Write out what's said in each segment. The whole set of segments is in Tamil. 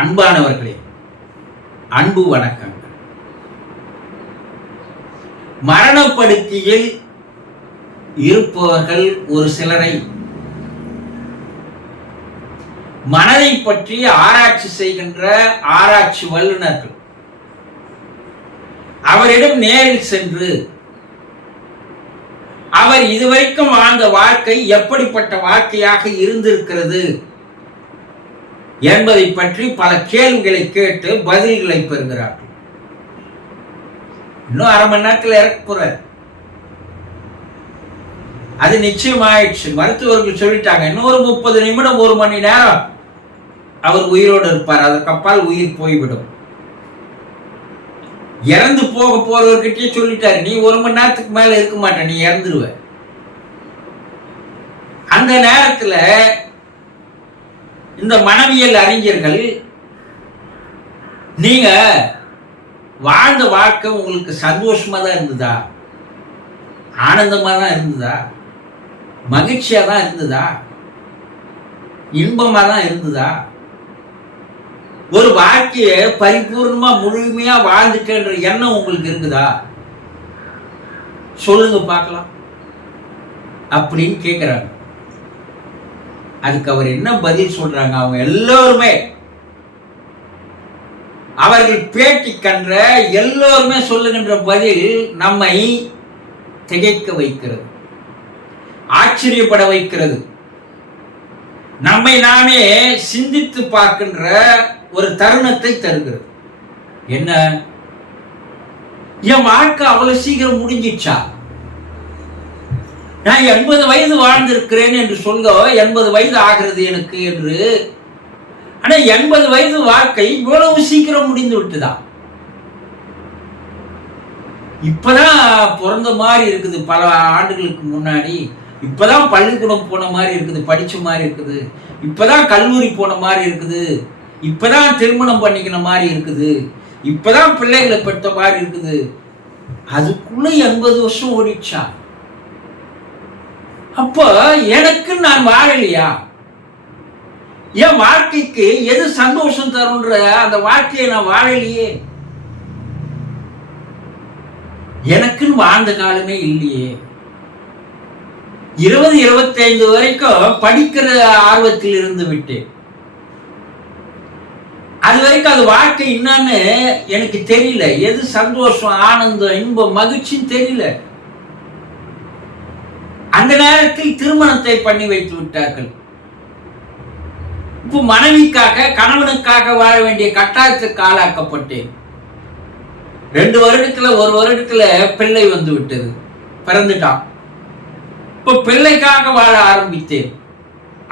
அன்பானவர்களே, அன்பு வணக்கங்கள். மரணப்படுக்கையில் இருப்பவர்கள் ஒரு சிலரை மனதை பற்றி ஆராய்ச்சி செய்கின்ற ஆராய்ச்சி வல்லுநர்கள் அவரிடம் நேரில் சென்று அவர் இதுவரைக்கும் வாழ்ந்த வாழ்க்கை எப்படிப்பட்ட வாழ்க்கையாக இருந்திருக்கிறது என்பதை பற்றி பல கேள்விகளை கேட்டு பதில்களை பெறுகிறார்கள். இன்னும் அரை மணி நேரத்தில் இறக்க போறார். அது நிச்சயமாயிடுச்சு. மருத்துவர்கள் சொல்லிட்டாங்க, இன்னொரு 30 நிமிடம் 1 மணி நேரம் அவர் உயிரோடு இருப்பார், அதற்கப்பால் உயிர் போய்விடும். இறந்து போக போறவர்கிட்டயே சொல்லிட்டாரு, நீ 1 மணி நேரத்துக்கு மேல இருக்க மாட்ட, நீ இறந்துருவ. அந்த நேரத்துல இந்த மனவியல் அறிஞர்கள், நீங்க வாழ்ந்த வாழ்க்கை உங்களுக்கு சந்தோஷமா தான் இருந்ததா, ஆனந்தமா தான் இருந்ததா, மகிழ்ச்சியா தான் இருந்ததா, இன்பமா தான் இருந்ததா, ஒரு வாழ்க்கையை பரிபூர்ணமா முழுமையா வாழ்ந்துட்டேன்ற எண்ணம் உங்களுக்கு இருக்குதா, சொல்லுங்க பார்க்கலாம் அப்படின்னு கேட்கிறாங்க. அதுக்கு அவர் என்ன பதில் சொல்றாங்க? அவங்க எல்லோருமே, அவர்கள் பேட்டி கன்ற எல்லோருமே சொல்லுகின்ற பதில் நம்மை திகைக்க வைக்கிறது, ஆச்சரியப்பட வைக்கிறது, நம்மை நாமே சிந்தித்து பார்க்கின்ற ஒரு தருணத்தை தருகிறது. என்ன, என் வாழ்க்கை அவ்வளவு சீக்கிரம் முடிஞ்சிச்சா? நான் 80 வயது வாழ்ந்திருக்கிறேன் என்று சொல்ல 80 வயது ஆகிறது எனக்கு என்று. ஆனா 80 வயது வாழ்க்கை இவ்வளவு சீக்கிரம் முடிந்து விட்டுதான். இப்பதான் பிறந்த மாதிரி இருக்குது, பல ஆண்டுகளுக்கு முன்னாடி இப்பதான் பள்ளிக்கூடம் போன மாதிரி இருக்குது, படிச்ச மாதிரி இருக்குது, இப்பதான் கல்லூரி போன மாதிரி இருக்குது, இப்பதான் திருமணம் பண்ணிக்கிற மாதிரி இருக்குது, இப்பதான் பிள்ளைகளை பெற்ற மாதிரி இருக்குது. அதுக்குள்ள 80 வருஷம் ஓடிச்சா? அப்போ எனக்கு நான் வாழலையா? என் வாழ்க்கைக்கு எது சந்தோஷம் தரும்ன்ற அந்த வாழ்க்கையை நான் வாழலையே. எனக்குன்னு வாழ்ந்த காலமே இல்லையே. 20-25 வரைக்கும் படிக்கிற ஆர்வத்தில் இருந்து விட்டேன். அது வரைக்கும் அது வாழ்க்கை என்னன்னு எனக்கு தெரியல. எது சந்தோஷம், ஆனந்தம், இன்பம், மகிழ்ச்சின்னு தெரியல. அந்த நேரத்தில் திருமணத்தை பண்ணி வைத்து விட்டார்கள். இப்போ மனைவிக்காக, கணவனுக்காக வாழ வேண்டிய கட்டாயத்துக்கு ஆளாக்கப்பட்டேன். 2 வருடத்துல 1 வருடத்துல பிள்ளை வந்து விட்டது, பிறந்துட்டான். இப்போ பிள்ளைக்காக வாழ ஆரம்பித்தேன்.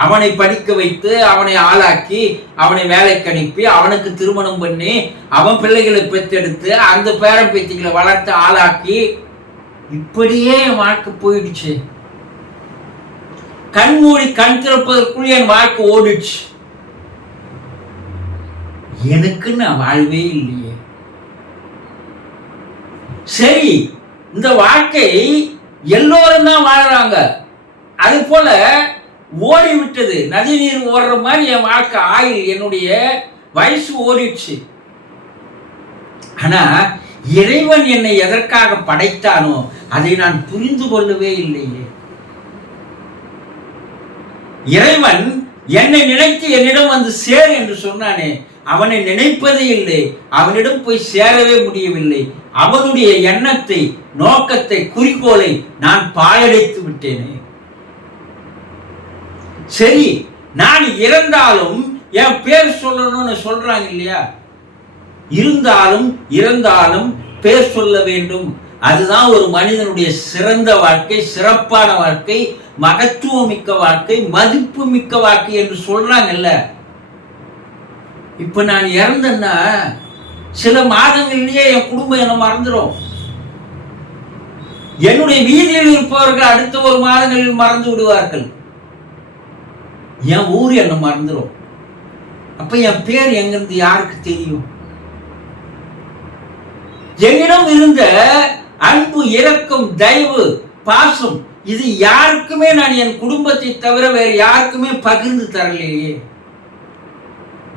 அவனை படிக்க வைத்து, அவனை ஆளாக்கி, அவனை வேலைக்கு அனுப்பி, அவனுக்கு திருமணம் பண்ணி, அவன் பிள்ளைகளை பெற்றெடுத்து, அந்த பேரன் பேத்திகளை வளர்த்து ஆளாக்கி, இப்படியே என் வாழ்க்கை போயிடுச்சு. கண் மூடி கண் திறப்பதற்குள் என் வாழ்க்கை ஓடிடுச்சு. எனக்கு நான் வாழ்வே இல்லையே. சரி, இந்த வாழ்க்கை எல்லோரும் தான் வாழறாங்க, அது போல ஓடி விட்டது, நதி நீர் ஓடுற மாதிரி என் வாழ்க்கை ஆயில், என்னுடைய வயசு ஓடிடுச்சு. ஆனா இறைவன் என்னை எதற்காக படைத்தானோ அதை நான் புரிந்து கொள்ளவே இல்லையே. இறைவன் என்னை நினைத்து என்னிடம் வந்து சேர் என்று சொன்னானே, அவனை நினைப்பதே இல்லை, அவனிடம் போய் சேரவே முடியவில்லை. அவனுடைய எண்ணத்தை, நோக்கத்தை, குறிக்கோளை நான் பாழடைத்து விட்டேனே. சரி, நான் இறந்தாலும் என் பேர் சொல்லணும்னு சொல்றாங்க இல்லையா? இருந்தாலும் இறந்தாலும் பேர் சொல்ல வேண்டும். அதுதான் ஒரு மனிதனுடைய சிறந்த வாழ்க்கை, சிறப்பான வாழ்க்கை, மகத்துவம் மிக்க வாழ்க்கை, மதிப்பு மிக்க வாழ்க்கை என்று சொல்றாங்கல்ல. இப்ப நான் இறந்தேன்னா சில மாதங்களிலேயே என் குடும்பம் என்ன மறந்துடும். என்னுடைய வீதியில் இருப்பவர்கள் அடுத்த 1 மாதங்களில் மறந்து விடுவார்கள். என் ஊர் என்ன மறந்துடும். அப்ப என் பேர் எங்கிருந்து யாருக்கு தெரியும்? என்னிடம் இருந்த அன்பு, இரக்கம், தயவு, பாசம், இது யாருக்குமே நான் என் குடும்பத்தை தவிர வேறு யாருக்குமே பகிர்ந்து தரலையே.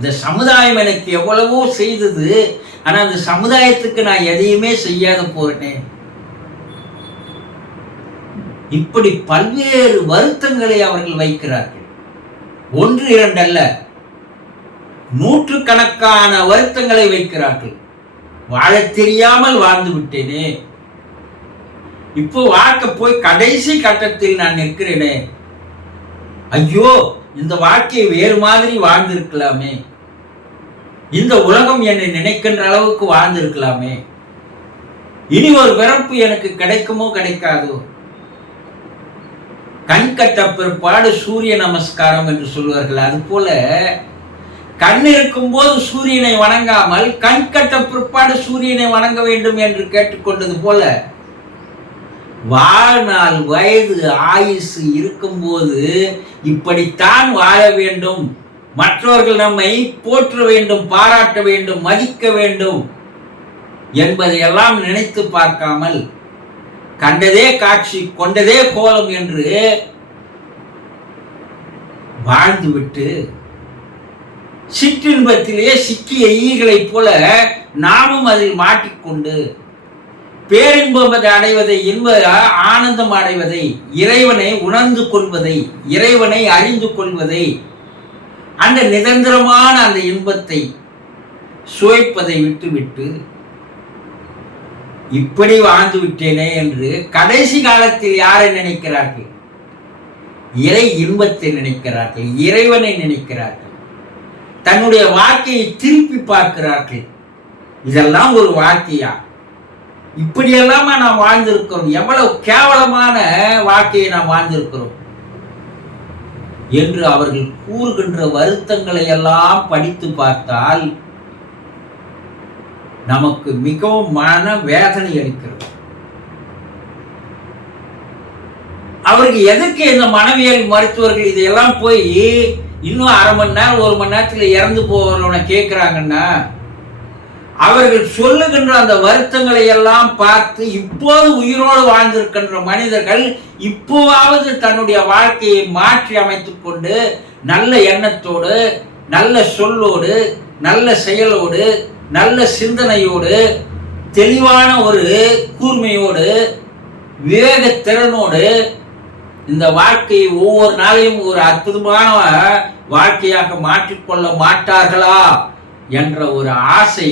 இந்த சமுதாயம் எனக்கு எவ்வளவோ செய்தது, ஆனா அந்த சமுதாயத்துக்கு நான் எதையுமே செய்யாத போறேனே. இப்படி பல்வேறு வருத்தங்களை அவர்கள் வைக்கிறார்கள். ஒன்று இரண்டு அல்ல, நூற்றுக்கணக்கான வருத்தங்களை வைக்கிறார்கள். வாழத் தெரியாமல் வாழ்ந்து விட்டேனே, இப்போ வாழ்க்கை போய் கடைசி கட்டத்தில் நான் நிற்கிறேனே, ஐயோ இந்த வாழ்க்கையை வேறு மாதிரி வாழ்ந்திருக்கலாமே, இந்த உலகம் என்னை நினைக்கின்ற அளவுக்கு வாழ்ந்திருக்கலாமே, இனி ஒரு பிறப்பு எனக்கு கிடைக்குமோ கிடைக்காதோ. கண் கட்ட பிற்பாடு சூரிய நமஸ்காரம் என்று சொல்வார்கள். அது போல கண் இருக்கும் போது சூரியனை வணங்காமல் கண் கட்ட பிற்பாடு சூரியனை வணங்க வேண்டும் என்று கேட்டுக்கொண்டது போல, வாழ்நாள் வயது ஆயுசு இருக்கும்போது இப்படித்தான் வாழ வேண்டும், மற்றவர்கள் நம்மை போற்ற வேண்டும், பாராட்ட வேண்டும், மதிக்க வேண்டும் என்பதையெல்லாம் நினைத்து பார்க்காமல் கண்டதே காட்சி கொண்டதே கோலம் என்று வாழ்ந்துவிட்டு சிற்றின்பத்திலே சிக்கிய ஈகளைப் போல நாமும் அதில் மாட்டிக்கொண்டு பேரின்பம் அடைவதை, இன்ப ஆனந்தம் அடைவதை, இறைவனை உணர்ந்து கொள்வதை, இறைவனை அறிந்து கொள்வதை, அந்த நிரந்தரமான அந்த இன்பத்தை சுவைப்பதை விட்டுவிட்டு இப்படி வாழ்ந்து விட்டேனே என்று கடைசி காலத்தில் யாரை நினைக்கிறார்கள்? இறை இன்பத்தை நினைக்கிறார்கள், இறைவனை நினைக்கிறார்கள், தன்னுடைய வாழ்க்கையை திருப்பி பார்க்கிறார்கள். இதெல்லாம் ஒரு வாழ்க்கையா? இப்படியெல்லாம் நாம் வாழ்ந்திருக்கிறோம், எவ்வளவு கேவலமான வாழ்க்கையை நாம் வாழ்ந்திருக்கிறோம் என்று அவர்கள் கூறுகின்ற வருத்தங்களை எல்லாம் படித்து பார்த்தால் நமக்கு மிகவும் மன வேதனை அளிக்கிறது. அவருக்கு எதுக்கு இந்த மனவியல் மருத்துவர்கள் இதையெல்லாம் போய் இன்னும் அரை மணி நேரம் ஒரு மணி நேரத்துல இறந்து போறவனை கேட்கிறாங்கன்னா, அவர்கள் சொல்லுகின்ற அந்த வருத்தங்களை எல்லாம் பார்த்து இப்போது உயிரோடு வாழ்ந்திருக்கின்ற மனிதர்கள் இப்போவாவது தன்னுடைய வாழ்க்கையை மாற்றி அமைத்துக் கொண்டு நல்ல எண்ணத்தோடு, நல்ல சொல்லோடு, நல்ல செயலோடு, நல்ல சிந்தனையோடு, தெளிவான ஒரு கூர்மையோடு, விவேக திறனோடு இந்த வாழ்க்கையை ஒவ்வொரு நாளையும் ஒரு அற்புதமான வாழ்க்கையாக மாற்றிக்கொள்ள மாட்டார்களா என்ற ஒரு ஆசை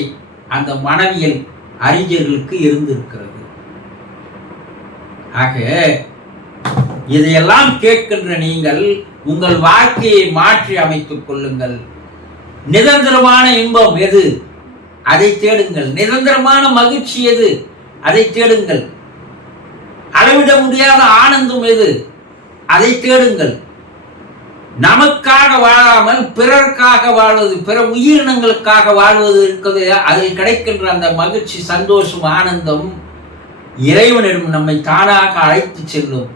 அந்த மனவியல் அறிஞர்களுக்கு இருந்திருக்கிறது. ஆக இதையெல்லாம் கேட்கின்ற நீங்கள் உங்கள் வாழ்க்கையை மாற்றி அமைத்துக் கொள்ளுங்கள். நிரந்தரமான இன்பம் எது? அதை தேடுங்கள். நிரந்தரமான மகிழ்ச்சி எது? அதை தேடுங்கள். அளவிட முடியாத ஆனந்தம் எது? அதை தேடுங்கள். நமக்காக வாழாமல் பிறர்க்காக வாழ்வது, பிற உயிரினங்களுக்காக வாழ்வது இருக்கிறது. அதில் கிடைக்கின்ற அந்த மகிழ்ச்சி, சந்தோஷம், ஆனந்தம் இறைவனிடம் நம்மை தானாக அழைத்து செல்லும்.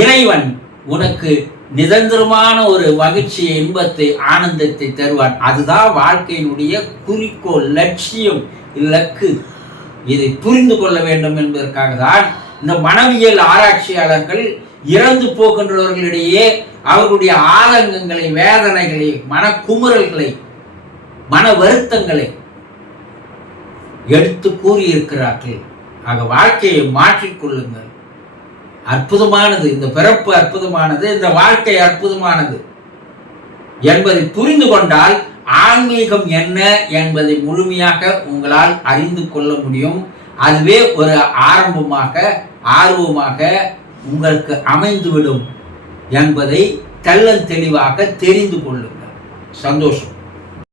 இறைவன் உனக்கு நிரந்தரமான ஒரு மகிழ்ச்சியை, இன்பத்தை, ஆனந்தத்தை தருவான். அதுதான் வாழ்க்கையினுடைய குறிக்கோள், லட்சியம், இலக்கு. இதை புரிந்து கொள்ள வேண்டும் என்பதற்காக தான் இந்த மனவியல் ஆராய்ச்சியாளர்கள் இறந்து போகின்றவர்களிடையே அவர்களுடைய ஆதங்கங்களை, வேதனைகளை, மனக்குமுறல்களை, மன வருத்தங்களை எடுத்து கூறியிருக்கிறார்கள். ஆக வாழ்க்கையை மாற்றிக்கொள்ளுங்கள். அற்புதமானது இந்த பிறப்பு, அற்புதமானது இந்த வாழ்க்கை, அற்புதமானது என்பதை புரிந்து கொண்டால் ஆன்மீகம் என்ன என்பதை முழுமையாக உங்களால் அறிந்து கொள்ள முடியும். அதுவே ஒரு ஆரம்பமாக, ஆர்வமாக உங்களுக்கு அமைந்துவிடும் என்பதை தெள்ளன் தெளிவாக தெரிந்து கொள்ளுங்கள். சந்தோஷம்.